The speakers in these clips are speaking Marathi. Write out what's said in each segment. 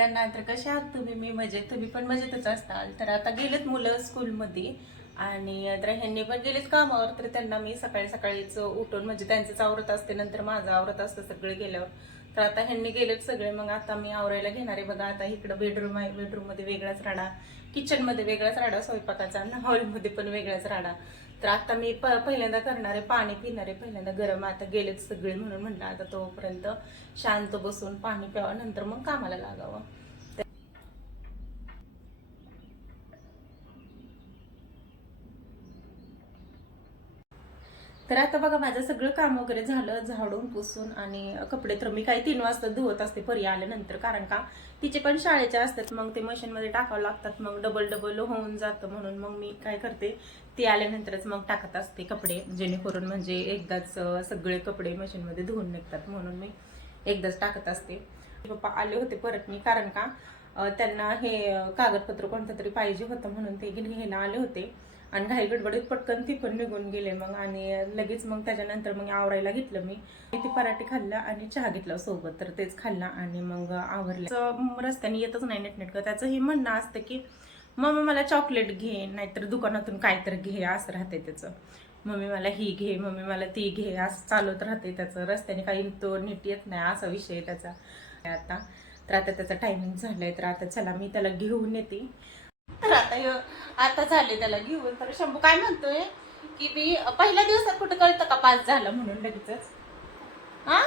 सगळ्यांना. तर कशा आहात तुम्ही? मी मजेत, तुम्ही पण मजेतच असताल. तर आता गेलेत मुलं स्कूलमध्ये आणि तर ह्यांनी पण गेलेत कामावर. तर त्यांना मी सकाळी सकाळीच उठून म्हणजे त्यांचंच आवरत असते, नंतर माझं आवरत असतं सगळे गेल्यावर. तर आता ह्यांनी गेलेत सगळे, मग आता मी आवरायला घेणार आहे. बघा आता इकडं बेडरूम आहे, बेडरूममध्ये वेगळाच राडा, किचनमध्ये वेगळाच राडा स्वयंपाकाचा, आणि हॉलमध्ये पण वेगळाच राडा. तर आता मी पहिल्यांदा करणार आहे, पाणी पिणार आहे पहिल्यांदा गरम. आता गेलेत सगळे म्हणून म्हटलं आता तोपर्यंत शांत बसून पाणी प्यावं, नंतर मग कामाला लागावं. तर आता बघा माझं सगळं काम वगैरे झालं, झाडून पुसून, आणि कपडे तर मी काही 3 वाजता धुवत असते परी आल्यानंतर, कारण का तिचे पण शाळेचे असतात, मग ते मशीनमध्ये टाकावं लागतात, मग डबल डबल होऊन जातं. म्हणून मग मी काय करते, ती आल्यानंतरच मग टाकत असते कपडे, जेणेकरून म्हणजे एकदाच सगळे कपडे मशीनमध्ये धुवून निघतात. म्हणून मी एकदाच टाकत असते. पप्पा आले होते परत, मी कारण का त्यांना हे कागदपत्र कोणतं तरी पाहिजे होतं म्हणून ते घ्यायला आले होते. आणि घाई गडबडीत पटकन ती पण निघून गेले. मग आणि लगेच मग त्याच्यानंतर मग आवरायला घेतलं. मी ती पराठे खाल्ला आणि चहा घेतला सोबत, तर तेच खाल्ला आणि मग आवरलं. रस्त्याने येतच नाही नेटनेटकं. त्याचं हे म्हणणं असतं की मम्मी मला चॉकलेट घे, नाहीतर दुकानातून काहीतरी घे, असं राहते त्याचं. मम्मी मला ही घे, मम्मी मला ती घे, असं चालत राहते त्याचं. रस्त्याने काही तो नीट येत नाही, असा विषय आहे त्याचा. आता तर आता त्याचा टायमिंग झालाय, तर आता चला मी त्याला घेऊन येते. तर आता झाले त्याला घेऊन. तर शंभू काय म्हणतोय की मी पहिल्या दिवसात कुठं कळतं का पास झालं म्हणून लगेचच. हा,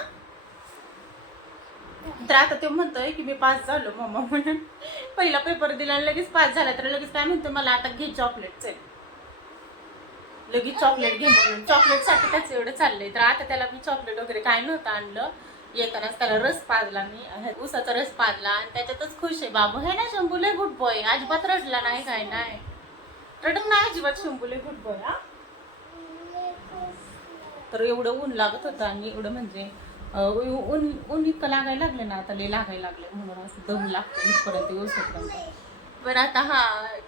तर आता तो म्हणतोय की मी पास झालो मम्मा म्हणून. पहिला पेपर दिला आणि लगेच पास झाला, तर लगेच काय म्हणतो, मला आता घे चॉकलेट, चल लगेच चॉकलेट घे म्हणून. चॉकलेटसाठी त्याचं एवढं चाललंय. तर आता त्याला मी चॉकलेट वगैरे काय नव्हतं आणलं. येतानाच त्याला रस पाजला, मी उसाचा रस पाजला, आणि त्याच्यातच खुश आहे बाबू. हे ना शंभू लय गुड बॉय, अजिबात रडला नाही, काय नाही रडून नाही अजिबात. शंभू लय गुड बॉय. हा, तर एवढं ऊन लागत होतं, आणि एवढं म्हणजे ऊन ऊन इतकं लागायला लागलं ना, आता लय लागायला लागलं, म्हणून असं दम लागतं इथपर्यंत येऊपर्यंत. पण आता हा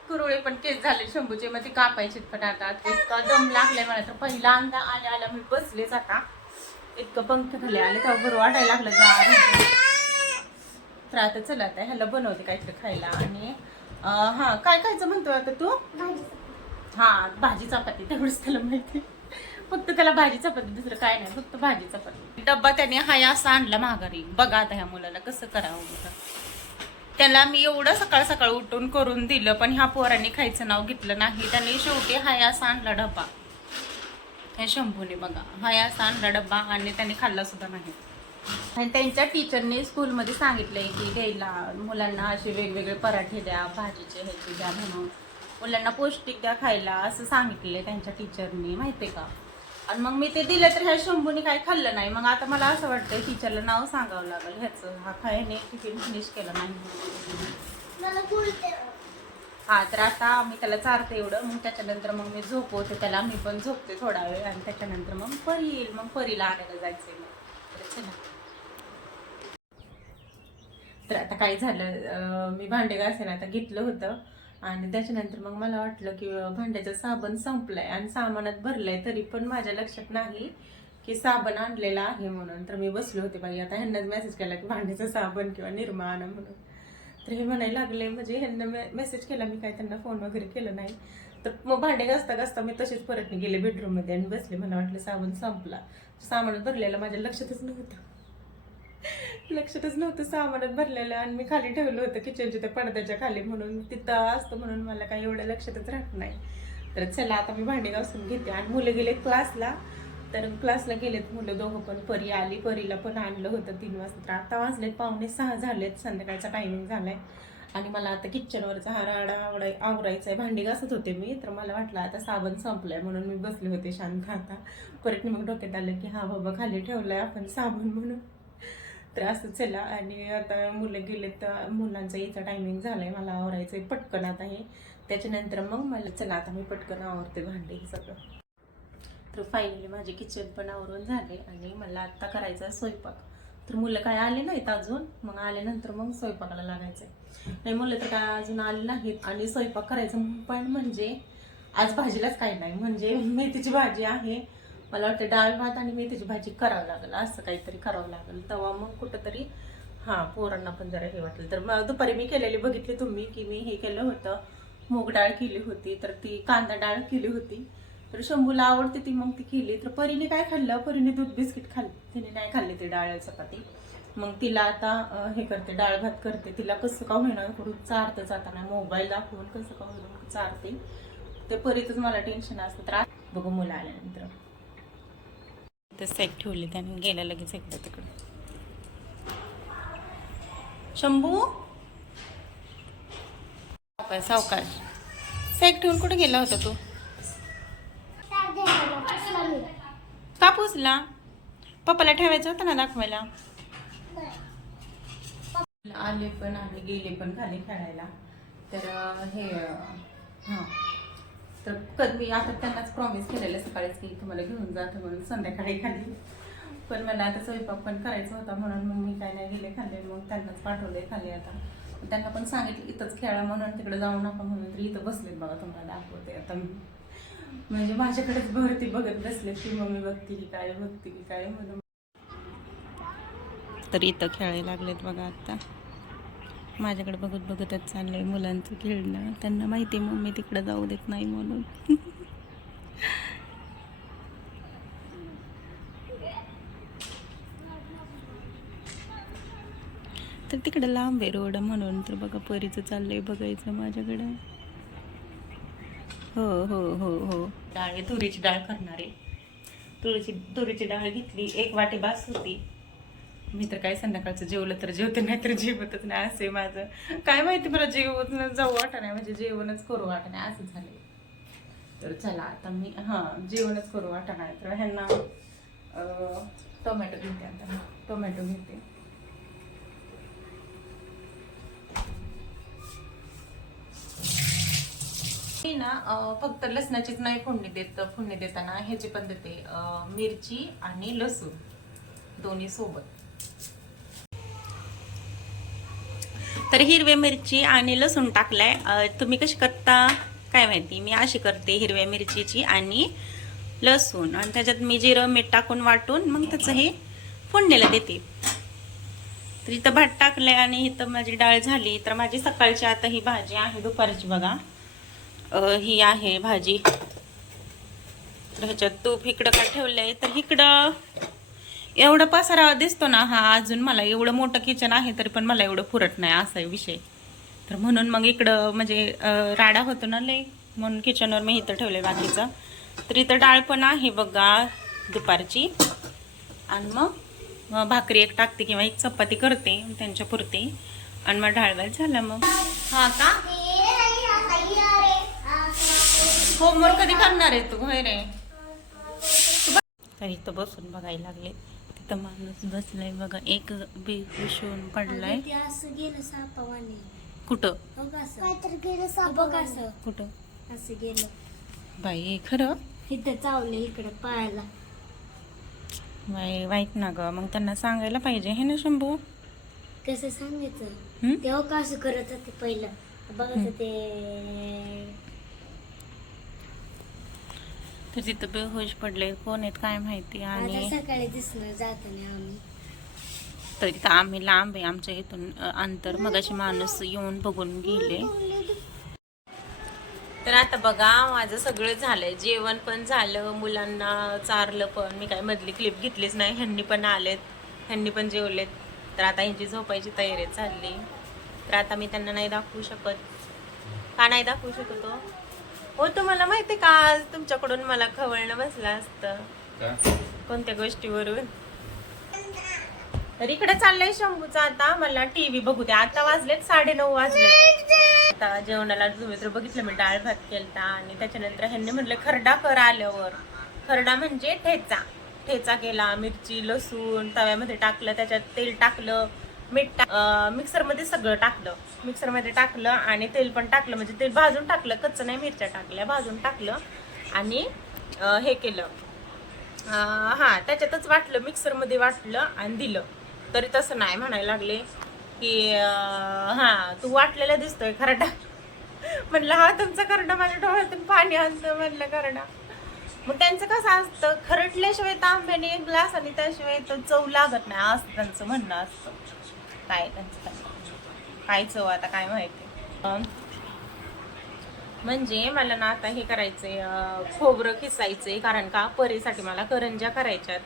कुरळे पण केस झाले शंभूचे, मग ते कापायचे पटाटात. इतका दम लागलाय मला. तर पहिला अंदा आल्या मी बसलेच आता, इतकं पंख खाली आले तेव्हा बरं वाटायला लागलं गार. तर आता चला आता ह्याला बनवते काहीतरी खायला. आणि हा काय खायचं म्हणतोय आता तू? हा, भाजी चपाती, तेवढंच त्याला माहिती. फक्त त्याला भाजी चपाती, दुसरं काय नाही, फक्त भाजी चपाती. डब्बा त्याने हाय असा आणला माघारी. बघा आता ह्या मुलाला कसं करावं बघा. त्याला मी एवढं सकाळ सकाळ उठून करून दिलं, पण ह्या पोरांनी खायचं नाव घेतलं नाही. त्याने शेवटी हाय असा आणला डब्बा. हे शंभूने बघा हाय असा आणला डब्बा, आणि त्याने खाल्ला सुद्धा नाही. आणि त्यांच्या टीचरने स्कूलमध्ये सांगितलंय की द्यायला मुलांना असे वेगवेगळे पराठे द्या, भाजीचे ह्याचे द्या म्हणून, मुलांना पौष्टिक द्या खायला, असं सांगितलंय त्यांच्या टीचरने, माहितीये का. आणि मग मी ते दिलं, तर ह्या शंभूने काही खाल्लं नाही. मग आता मला असं वाटतंय टीचरला नाव सांगावं लागेल ह्याचं, हा खायने टिफिन फिनिश केला नाही. हा, तर आता मी त्याला चारते एवढं, मग त्याच्यानंतर मग मी झोपवते त्याला. मी पण झोपते थोडा वेळ, आणि त्याच्यानंतर मग परी येईल, मग परीला आणायला जायचंय मग. तर चला. तर आता काय झालं, मी भांडे घासायला आता घेतलं होतं, आणि त्याच्यानंतर मग मला वाटलं की भांड्याचा साबण संपलाय आणि सामानात भरलाय, तरी पण माझ्या लक्षात नाही की साबण आणलेला आहे म्हणून. तर मी बसले होते बाई, आता ह्यांनाच मेसेज केला की भांड्याचा साबण किंवा निरमा आणा म्हणून. तर हे म्हणायला लागले, म्हणजे ह्यांना मेसेज केला मी, काय त्यांना फोन वगैरे केलं नाही. तर मग भांडे घासता घासता मी तसेच परत गेले बेडरूममध्ये आणि बसले. मला वाटलं साबण संपला, सामानात भरलेला माझ्या लक्षातच नव्हतं. लक्षातच नव्हतं सामानात भरलेलं, आणि मी खाली ठेवलं होतं किचनच्या त्या पडद्याच्या खाली, म्हणून तिथं असतं म्हणून मला काही एवढं लक्षातच राहत नाही. तर चला आता मी भांडी घासून घेते. आणि मुलं गेलेत क्लासला, तर क्लासला गेलेत मुलं दोघं पण. परी आली, परीला पण आणलं होतं 3 वाजता. तर आता वाजलेत 5:45 झालेत, संध्याकाळचा टायमिंग झालाय. आणि मला आता किचनवरचा हा राडा आवरायचा आहे. भांडी घासत होते मी, तर मला वाटलं आता साबण संपलाय म्हणून मी बसले होते शांत. आता परत मग डोक्यात आलं की हा बाबा खाली ठेवलाय आपण साबण म्हणून. तर असं चला. आणि आता मुलं गेले, तर मुलांचा यायचा टायमिंग झालाय, मला आवरायचंय पटकन आता हे. त्याच्यानंतर मग मला चला आता मी पटकन आवरते भांडे हे सगळं. तर फायनली माझे किचन पण आवरून झाले, आणि मला आत्ता करायचा स्वयंपाक. तर मुलं काय आले नाहीत अजून, मग आल्यानंतर मग स्वयंपाकाला लागायचंय. नाही, मुलं तर काय अजून आले नाहीत. आणि स्वयंपाक करायचं पण म्हणजे आज भाजीलाच काही नाही, म्हणजे मेथीची भाजी आहे. मला वाटतं डाळ भात आणि मेथीची भाजी करावं लागेल, असं काहीतरी करावं लागेल, तेव्हा मग कुठंतरी हां पोरांना पण जरा हे वाटलं. तर मग दुपारी मी केलेली बघितली तुम्ही की मी हे केलं होतं, मूग डाळ केली होती, तर ती कांदा डाळ केली होती. तर शंभूला आवडते ती, मग ती केली. तर परीने काय खाल्लं, परीने दूध बिस्किट खाल्ली, तिने नाही खाल्ली ती डाळ चपाती. मग तिला आता हे करते, डाळ भात करते. तिला कसं का होईना करून चारतं जाताना मोबाईल दाखवून कसं का होईना चारते. ते परीतच मला टेन्शन असतं. तर बघू मुलं आल्यानंतर ते सेक ठेवली त्याने, गेल्या लगेच इकडं तिकडं. शंभू सावकाश सावकाश, सेक ठेवून कुठे गेला होता तू? का पुसला? पप्पाला ठेवायचं होतं ना दाखवायला. आले पण आणि गेले पण खाली खेळायला. तर हे हां, तर मी आता त्यांनाच प्रॉमिस केलेलं सकाळीच की तुम्हाला घेऊन जातो म्हणून संध्याकाळी खाली. पण मला आता स्वयंपाक पण करायचा होता म्हणून मग मी काय नाही गेले खाल्ले, मग त्यांनाच पाठवले खाली. आता त्यांना पण सांगितलं इथंच खेळा म्हणून, तिकडे जाऊ नका म्हणून. तर इथं बसलेत बघा, तुम्हाला दाखवते आता मी. म्हणजे माझ्याकडेच भरती बघत बसले की मम्मी बघते की काय, बघते की काय म्हणून. तर इथं खेळायला लागलेत बघा आता. माझ्याकडे बघत बघतच चाललंय मुलांचं खेळणं. त्यांना माहिती मम्मी तिकडे जाऊ देत नाही म्हणून. तर तिकडे लांब आहे रोड म्हणून. तर बघा परीचं चाललंय बघायचं माझ्याकडं. हो हो हो हो, डाळ आहे, तुरीची डाळ करणार आहे. तुरीची डाळ घेतली, 1 वाटी बास होती. मी तर काय संध्याकाळचं जेवलं तर जेवते, नाही तर जेवतच नाही. असे माझं काय माहिती, मला जेवण जाऊ वाटत नाही, म्हणजे जेवणच करू वाटत नाही असं झालंय. तर चला आता मी जेवणच करू वाटत नाही. तर ह्यांना टोमॅटो घेते, आता टोमॅटो घेते. मी ना फक्त लसणाचीच नाही फोडणी देत, फोडणी देताना ह्याची पण देते, मिरची आणि लसूण दोन्ही सोबत. तर हिरव्या मिरची आणि लसूण टाकलाय. तुम्ही कशी करता काय माहिती, मी अशी करते, हिरव्या मिरचीची आणि लसूण, आणि त्याच्यात मी जिरं मीठ टाकून वाटून मग त्याचं हे फोडणीला देते. तर इथं भात टाकलंय आणि इथं माझी डाळ झाली. तर माझी सकाळची आता ही भाजी आहे, दुपारची बघा ही आहे भाजी. तर ह्याच्यात तूप इकडं काय ठेवलंय, तर इकडं एवढं पसारा दिसतो ना हा. अजून मला एवढं मोठं किचन आहे तरी पण मला एवढं पुरत नाही, असा विषय. तर म्हणून मग इकडं म्हणजे राडा होतो ना लई, म्हणून किचनवर मी इथं ठेवलंय बाकीचं. तर इथं डाळ पण आहे बघा दुपारची. आणि मग भाकरी एक टाकते किंवा एक चपाती करते त्यांच्या पुरते, आणि मग डाळ भात झाला मग. हा का, होमवर्क कधी करणार आहे तू? होय रे. तर इथं बसून बघायला लागले. तिथं माणूस बसलाय बघा, एक विषून पडलाय. कुठं कुठं असं गेलं बाई, खरं इथं चावले इकडे पायाला. बाई वाईट ना ग, मग त्यांना सांगायला पाहिजे हे ना शंभू. कसं सांगायचं, तेव्हा का असं करत होते पहिलं बघायचं ते. तर तिथं बेहोश पडले, कोण आहेत काय माहिती. आणि सकाळी दिसलं जाताना आम्ही. तर इथं आम्ही लांब आहे आमच्या इथून अंतर, मगाशी माणूस येऊन बघून गेले. तर आता बघा माझं सगळं झालंय, जेवण पण झालं, मुलांना चारलं पण. मी काय मधली क्लिप घेतलीच नाही. ह्यांनी पण आलेत, ह्यांनी पण जेवलेत. तर आता ह्यांची झोपायची तयारी चालली. तर आता मी त्यांना नाही दाखवू शकत. का नाही दाखवू शकतो हो, तुम्हाला माहिती का आज तुमच्याकडून मला खवळणं बसलं असतं कोणत्या गोष्टीवरून. तर इकडे चाललंय शंभूचा आता, मला टीव्ही बघू द्या. आता वाजलेत 9:30 वाजले. आता जेवणाला तुम्ही तर बघितलं मी डाळ भात केलता, आणि त्याच्यानंतर ह्यांनी म्हटलं खरडा कर आल्यावर. खरडा म्हणजे ठेचा केला, मिरची लसूण तव्यामध्ये टाकलं, त्याच्यात तेल टाकलं, मीठ मिक्सरमध्ये सगळं टाकलं. मिक्सरमध्ये टाकलं आणि तेल पण टाकलं, म्हणजे तेल भाजून टाकलं, कच्चं नाही, मिरच्या टाकल्या, भाजून टाकलं आणि हे केलं. हां त्याच्यातच वाटलं, मिक्सरमध्ये वाटलं आणि दिलं. तरी तसं नाही म्हणायला लागले की हां तू वाटलेला दिसतोय खरडा. म्हणलं हा तुमचा खरडा, माझ्या डोळ्यातून पाणी आणतं म्हणलं खरडा. मग त्यांचं कसं असतं, खरडल्याशिवाय तांब्याने एक ग्लास आणि त्याशिवाय तो चव लागत नाही असं त्यांचं म्हणणं असतं. काय काय चव आता काय माहिती. म्हणजे मला ना आता हे करायचंय, खोबरं किसायचंय, कारण का परीसाठी मला करंज्या करायच्यात.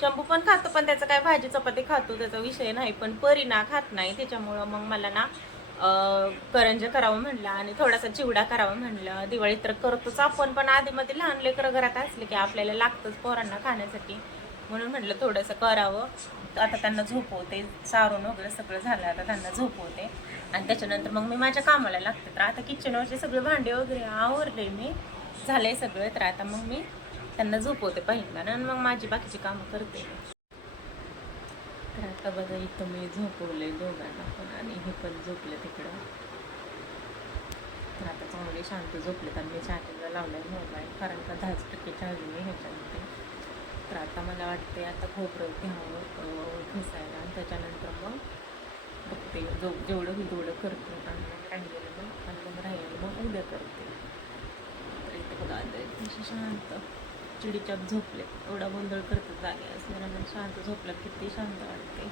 शंभू पण खातो, पण त्याचं काय भाजी चपाती खातो, त्याचा विषय नाही, पण परी ना खात नाही. त्याच्यामुळं मग मला ना करंज्या करावं म्हणलं आणि थोडासा चिवडा करावा म्हणलं. दिवाळीत तर करतोच आपण, पण आधीमध्ये लहान लेकरं घरात असले की आपल्याला लागतंच पोरांना खाण्यासाठी, म्हणून म्हटलं थोडंसं करावं. आता त्यांना झोपवते, सारून वगैरे सगळं झालं, आता त्यांना झोपवते आणि त्याच्यानंतर मग मी माझ्या कामाला लागते. तर आता किचनवरचे सगळे भांडे वगैरे आवरले मी, झालंय सगळं. तर आता मग मी त्यांना झोपवते पहिल्यांदा आणि मग माझी बाकीची कामं करते. तर आता बघा इथं मी झोपवले दोघांना पण आणि हे पण झोपले तिकडं. तर आता चांगले शांत झोपले. तर मी चार्जिंगला लावलाय मोबाईल, कारण का 10% चार्जिंग आहे ह्याच्यामध्ये. तर आता मला वाटते आता खोबरं घ्यावं घुसायला आणि त्याच्यानंतर मग बघते जेवढं मी तेवढं करते आणि मग राहिलेलं मग उद्या करते. तर इथं बघा आता शांत चिडीचाप झोपले, एवढा गोंधळ करत झाले असल्यानं शांत झोपलं किती शांत वाटते.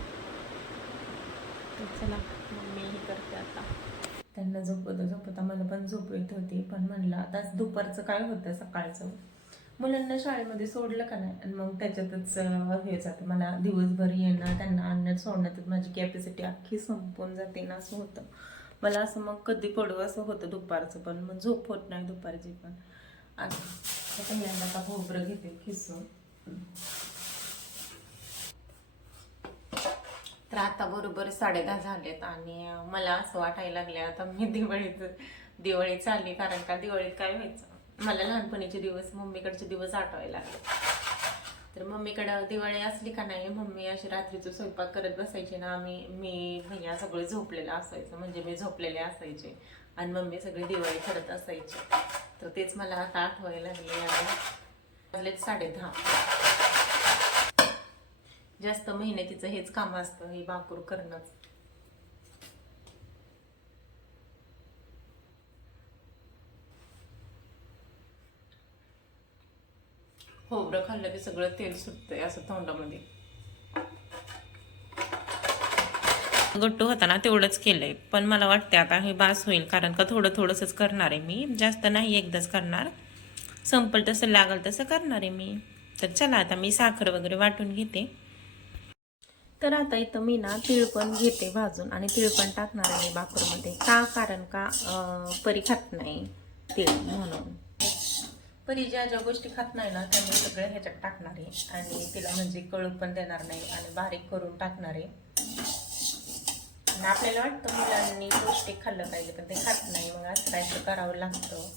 तर चला मग मी हे करते आता. त्यांना झोपवता मला पण झोप येत होती, पण म्हणलं आता दुपारचं काय होतं सकाळचं मुलांना शाळेमध्ये सोडलं का नाही आणि मग त्याच्यातच हे जातं. मला दिवसभर येणं त्यांना आणण्यात सोडण्यातच माझी कॅपॅसिटी अख्खी संपून जाते ना, असं होतं मला. असं मग कधी पडू असं होतं दुपारचं, पण मग झोप होत नाही दुपारची पण. आता पहिल्यांदा आता खोबरं घेते खिसून. तर आता बरोबर 10:30 झालेत आणि मला असं वाटायला लागले आता मी दिवाळी चालली, कारण का दिवाळीत काय व्हायचं, मला लहानपणीचे दिवस मम्मीकडचे दिवस आठवायला लागले. तर मम्मीकडं दिवाळी असली का नाही, मम्मी अशी रात्रीचं स्वयंपाक करत बसायची ना, मी भैया सगळं झोपलेलं असायचं, म्हणजे मी झोपलेले असायचे आणि मम्मी सगळी दिवाळी करत असायची. तर तेच मला आता आठवायला लागले. वाजलेत 10:30. जास्त मेहनतीचं हेच काम असतं, हे भाकूर करणंच. खोबरं खाल्लं की सगळं तेल सुटतंय असं तोंडामध्ये. गट्टू होता ना तेवढंच केलंय, पण मला वाटते आता हे बास होईल, कारण का थोडंसंच करणार आहे मी, जास्त नाही एकदाच करणार. संपल तसं लागल तसं करणार आहे मी. तर चला आता मी साखर वगैरे वाटून घेते. तर आता इथं मी ना तीळ पण घेते भाजून आणि तीळ पण टाकणार आहे भाकरमध्ये. का, कारण का परी खात नाही तीळ, म्हणून. परी ज्या गोष्टी खात नाही ना त्यामुळे सगळं ह्याच्यात टाकणार आहे आणि तिला म्हणजे कळू पण देणार नाही आणि बारीक करून टाकणार आहे. आणि आपल्याला वाटतं मुलांनी पौष्टिक खाल्लं पाहिजे, पण ते खात नाही, मग असं काहीतरी करावं लागतं.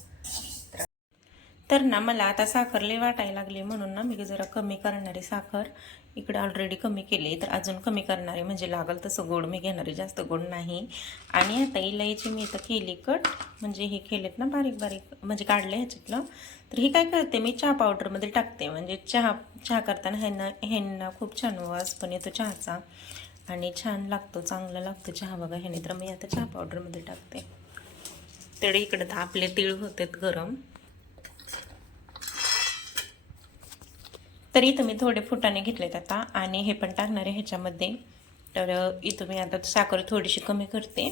तर ना मला आता साखर लई वाटायला लागली, म्हणून ना मी जरा कमी करणारे साखर. इकडे ऑलरेडी कमी केली, तर अजून कमी करणारे, म्हणजे लागल तसं गोड मी घेणारे, जास्त गोड नाही. आणि आता इलायची मी इथं केली कट, म्हणजे हे केलेत ना बारीक बारीक, म्हणजे काढले ह्याच्यातलं. तर हे काय करते मी चहा पावडरमध्ये टाकते, म्हणजे चहा करताना ह्यांना खूप छान वास पण येतो चहाचा आणि छान लागतो, चांगला लागतो चहा बघा ह्याने. तर मी आता चहा पावडरमध्ये टाकते. तर इकडे तर आपले तीळ होतेत गरम. तर इथं मी थोडे फुटाणे घेतलेत आता आणि हे पण टाकणार आहे ह्याच्यामध्ये. तर इथं मी आता साखर थोडीशी कमी करते.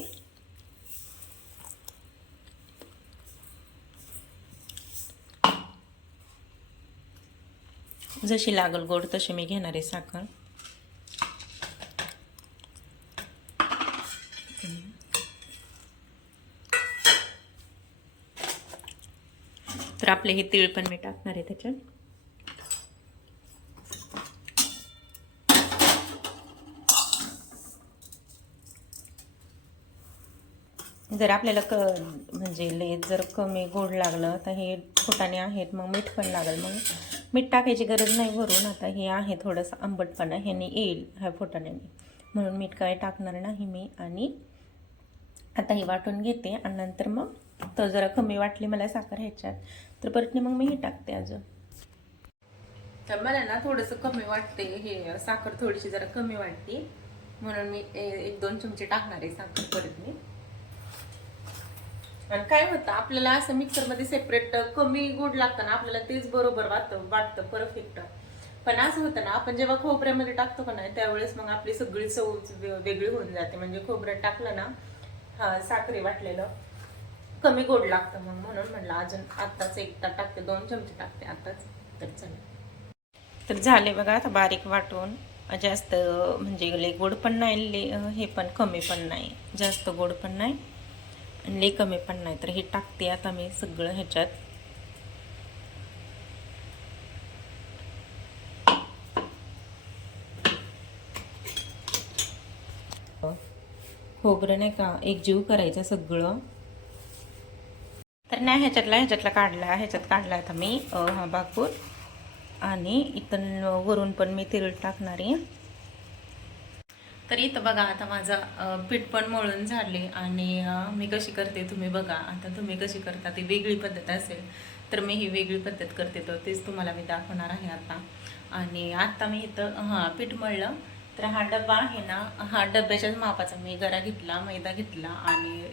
जशी लागल गोड तशी मी घेणार आहे साखर. तर आपले हे तीळ पण मी टाकणार आहे त्याच्यात. जर आपल्याला म्हणजे लय जर कमी गोड लागलं तर हे फुटाणे आहेत, मग मीठ पण लागेल, मग मीठ टाकायची गरज नाही भरून. आता हे आहे थोडंसं आंबटपणा ह्याने येईल ह्या फुटाण्याने, म्हणून मीठ काय टाकणार नाही मी. आणि आता हे वाटून घेते आणि नंतर मग तर जरा कमी वाटली मला साखर ह्याच्यात, तर परत मग मी हे टाकते अजून. तर मला ना थोडंसं कमी वाटते, हे साखर थोडीशी जरा कमी वाटते, म्हणून मी 1-2 चमचे टाकणार आहे साखर परत मी. आणि काय होतं आपल्याला असं मिक्सरमध्ये सेपरेट कमी गोड लागतं ना, आपल्याला तेच बरोबर वाटतं परफेक्ट. पण असं होतं ना, आपण जेव्हा खोबऱ्यामध्ये टाकतो का नाही त्यावेळेस मग आपली सगळी चव वेगळी होऊन जाते. म्हणजे खोबऱ्यात टाकलं ना, हा साखरे वाटलेलं कमी गोड लागतं, मग म्हणून म्हटलं अजून आत्ताच 1 ताट टाकते, 2 चमचे टाकते आत्ताच. तर चला, तर झाले बघा आता बारीक वाटून. जास्त म्हणजे लई गोड पण नाही, हे पण कमी पण नाही, जास्त गोड पण नाही आणि लई कमी पण नाही. तर हे टाकते आता मी सगळं ह्याच्यात. खोबरं नाही का एकजीव करायचं सगळं. तर नाही ह्याच्यातला काढला आता मी हा बाकूर. आणि इथं वरून पण मी तेल टाकणार आहे. तर इथं बघा आता माझं पीठ पण मळून झाले आणि मी कशी करते तुम्ही बघा. आता तुम्ही कशी करता ती वेगळी पद्धत असेल, तर मी ही वेगळी पद्धत करते, तर तेच तुम्हाला मी दाखवणार आहे आता. आणि आता मी इथं पीठ मळलं. तर हा डबा आहे ना, हा डब्याच्याच मापाचा मी गरा घेतला, मैदा घेतला आणि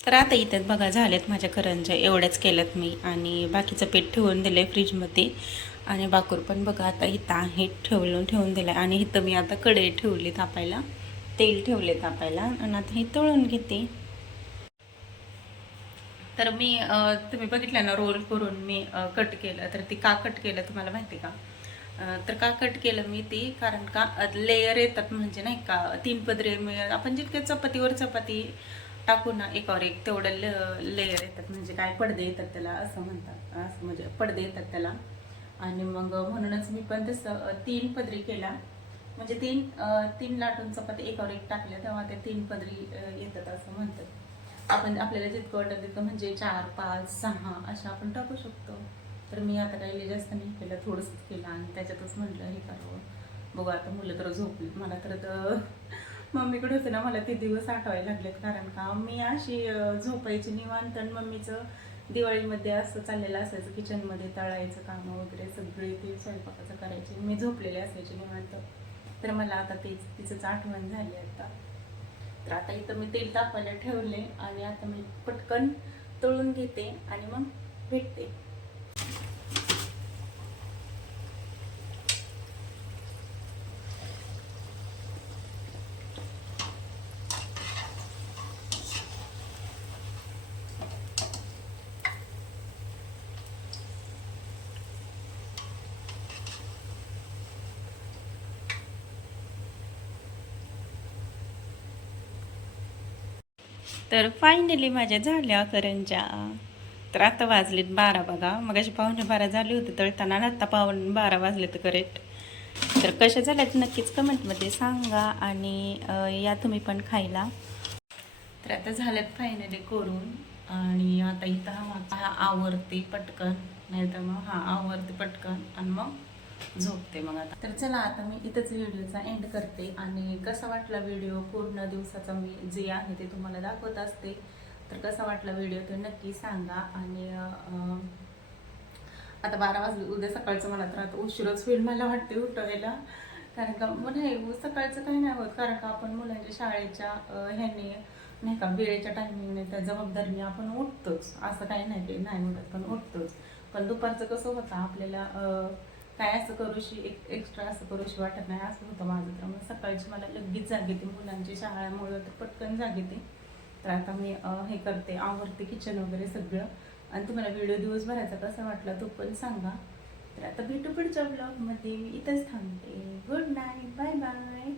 तर आता इथं बघा झालेत माझ्या करंज्या. एवढ्याच केल्यात मी आणि बाकीचं पीठ ठेवून दिलं आहे फ्रीजमध्ये. आणि बाकूर पण बघा आता इथं आहे ठेवून दिलं आहे. आणि इथं मी आता कढई ठेवली तापायला, तेल ठेवले तापायला आणि आता हे तळून घेते. तर मी तुम्ही बघितलं ना रोल करून मी कट केलं. तर ती का कट केलं तुम्हाला माहिती का? तर का कट केलं मी ती, कारण का लेयर येतात म्हणजे नाही का 3 पदरे. आपण जितके चपातीवर चपाती टाकू ना एकावर एक तेवढं लेयर येतात, म्हणजे काय पडदे येतात त्याला असं म्हणतात, असं म्हणजे पडदे येतात त्याला. आणि मग म्हणूनच मी पण तसं 3 पदरी केला, म्हणजे 3 लाटून चपाती एकावर एक टाकल्या तेव्हा ते 3 पदरी येतात असं म्हणतात. आपण आपल्याला जितकं वाटतं तितकं म्हणजे 4, 5, 6 अशा आपण टाकू शकतो. तर मी आता काही जास्त नाही केलं, थोडंसंच केलं आणि त्याच्यातच म्हटलं हे करावं. बघू आता मुलं तर झोपली. मला तर मम्मीकडे होते ना, मला ते दिवस आठवायला लागलेत. कारण का मी अशी झोपायची निवांत आणि मम्मीचं दिवाळीमध्ये असं चाललेलं असायचं, किचनमध्ये तळायचं कामं वगैरे सगळे ते स्वयंपाकाचं करायचे, मी झोपलेले असायचे निवांत. तर मला आता तिचंच आठवण झाली आता. तर आता इथं मी तेल तापायला ठेवले आणि आता मी पटकन तळून घेते आणि मग भेटते. तर फायनली माझ्या झाल्या करंज्या. तर आता वाजलेत 12 बघा. मग अशी 11:45 झाली होती तळताना, आता 12:15 वाजले तर करेक्ट. तर कशा झाल्यात नक्कीच कमेंटमध्ये सांगा आणि या तुम्ही पण खायला. तर आता झाल्यात फायनली करून आणि आता इथं हा आवरते पटकन, नाही तर मग आवरते पटकन आणि मग झोपते मग आता. तर चला आता मी इथंच व्हिडिओचा एंड करते. आणि कसा वाटला व्हिडिओ, पूर्ण दिवसाचा मी जे आहे ते तुम्हाला दाखवत असते. तर कसा वाटला व्हिडिओ ते नक्की सांगा. आणि आता 12 वाजले, उद्या सकाळचं मला तर आता उशीरच होईल मला वाटते उठवायला. कारण का नाही सकाळचं काही नाही होत, कारण का आपण मुलांच्या शाळेच्या ह्याने नाही का वेळेच्या टायमिंगने त्या जबाबदारीने आपण उठतोच, असं काही नाही की नाही उठत, पण उठतोच. पण दुपारचं कसं होतं आपल्याला काय असं करूशी एक्स्ट्रा असं करूशी वाटत नाही, असं होतं माझं. तर मग सकाळची मला लगेच जाग येते, मुलांची शाळामुळं तर पटकन जाग येते. तर आता मी हे करते, आवरते किचन वगैरे सगळं. आणि तुम्हाला व्हिडिओ दिवसभराचा कसा वाटला तो पण सांगा. तर आता भेटू पुढच्या ब्लॉगमध्ये. मी इथंच थांबते. Good night, bye bye.